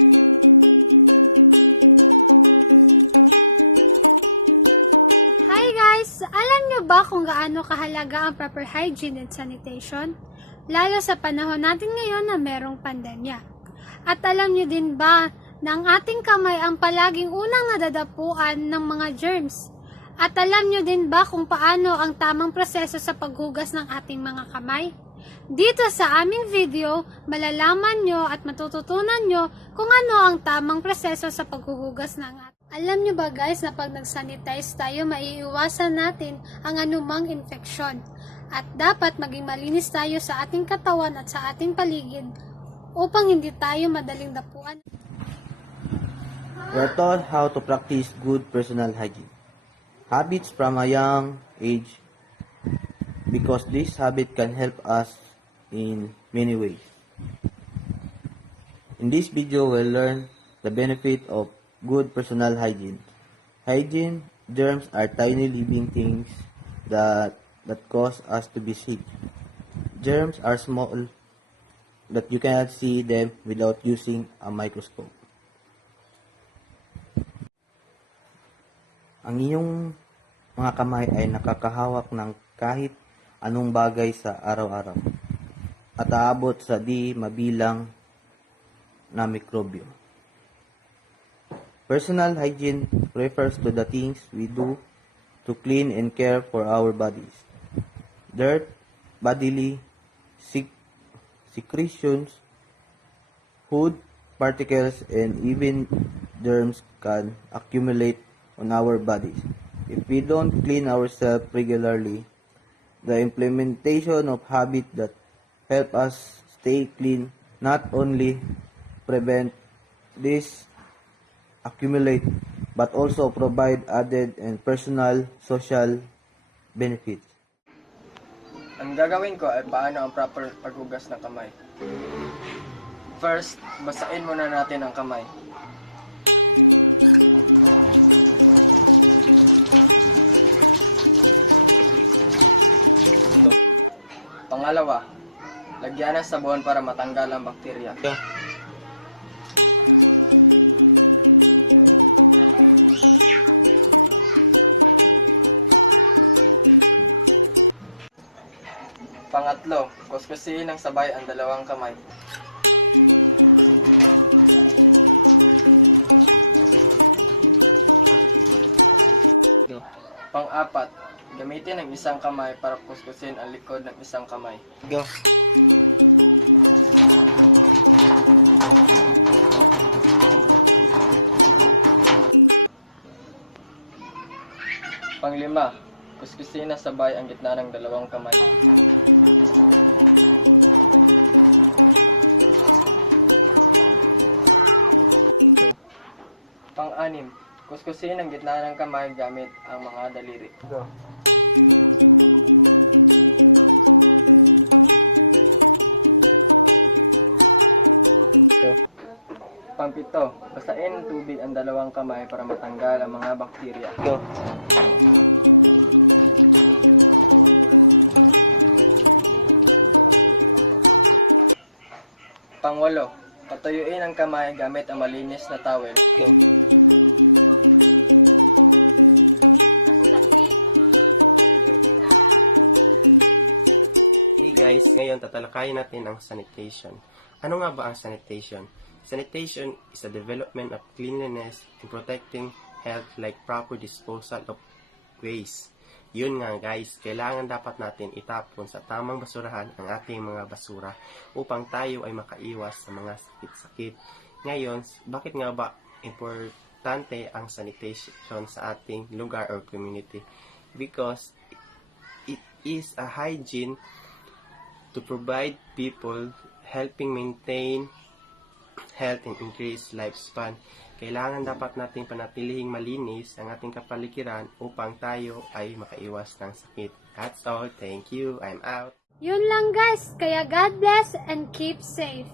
Hi guys! Alam nyo ba kung gaano kahalaga ang proper hygiene and sanitation? Lalo sa panahon natin ngayon na merong pandemya. At alam nyo din ba na ang ating kamay ang palaging unang nadadapuan ng mga germs? At alam nyo din ba kung paano ang tamang proseso sa paghugas ng ating mga kamay? Dito sa aming video, malalaman nyo at matututunan nyo kung ano ang tamang proseso sa paghuhugas ng ating. Alam nyo ba guys na pag nag-sanitize tayo, maiiwasan natin ang anumang infeksyon. At dapat maging malinis tayo sa ating katawan at sa ating paligid upang hindi tayo madaling dapuan. We're taught how to practice good personal hygiene. Habits from a young age, because this habit can help us in many ways. In this video, we'll learn the benefit of good personal hygiene. Hygiene germs are tiny living things that cause us to be sick. Germs are small that you cannot see them without using a microscope. Ang inyong mga kamay ay nakakahawak ng kahit anong bagay sa araw-araw at aabot sa di mabilang na mikrobyo. Personal hygiene refers to the things we do to clean and care for our bodies. Dirt, bodily secretions, food particles, and even germs can accumulate on our bodies. If we don't clean ourselves regularly, the implementation of habits that help us stay clean not only prevent this accumulate but also provide added and personal social benefits. Ang gagawin ko ay paano ang proper paghugas ng kamay. First, basain muna natin ang kamay. Pangalawa, lagyan ng sabon para matanggal ang bakterya. Pangatlo, kuskusin ng sabay ang dalawang kamay. Pang-apat, gamitin ang isang kamay para kuskusin ang likod ng isang kamay. Go. Panglima, kuskusin na sabay ang gitna ng dalawang kamay. Pang-anim, kuskusin ang gitna ng kamay gamit ang mga daliri. Go. Pang-pito, basain ng tubig ang dalawang kamay para matanggal ang mga bakterya. Go. Pang-walo, patuyuin ang kamay gamit ang malinis na towel. Hey guys, ngayon tatalakayin natin ang sanitation. Ano nga ba ang sanitation? Sanitation is the development of cleanliness and protecting health like proper disposal of waste. Yun nga guys, kailangan dapat natin itapon sa tamang basurahan ang ating mga basura upang tayo ay makaiwas sa mga sakit-sakit. Ngayon, bakit nga ba importante ang sanitation sa ating lugar or community? Because it is a hygiene to provide people helping maintain health and increase lifespan. Kailangan dapat natin panatilihing malinis ang ating kapaligiran upang tayo ay makaiwas ng sakit. That's all. Thank you. I'm out. Yun lang guys, kaya God bless and keep safe.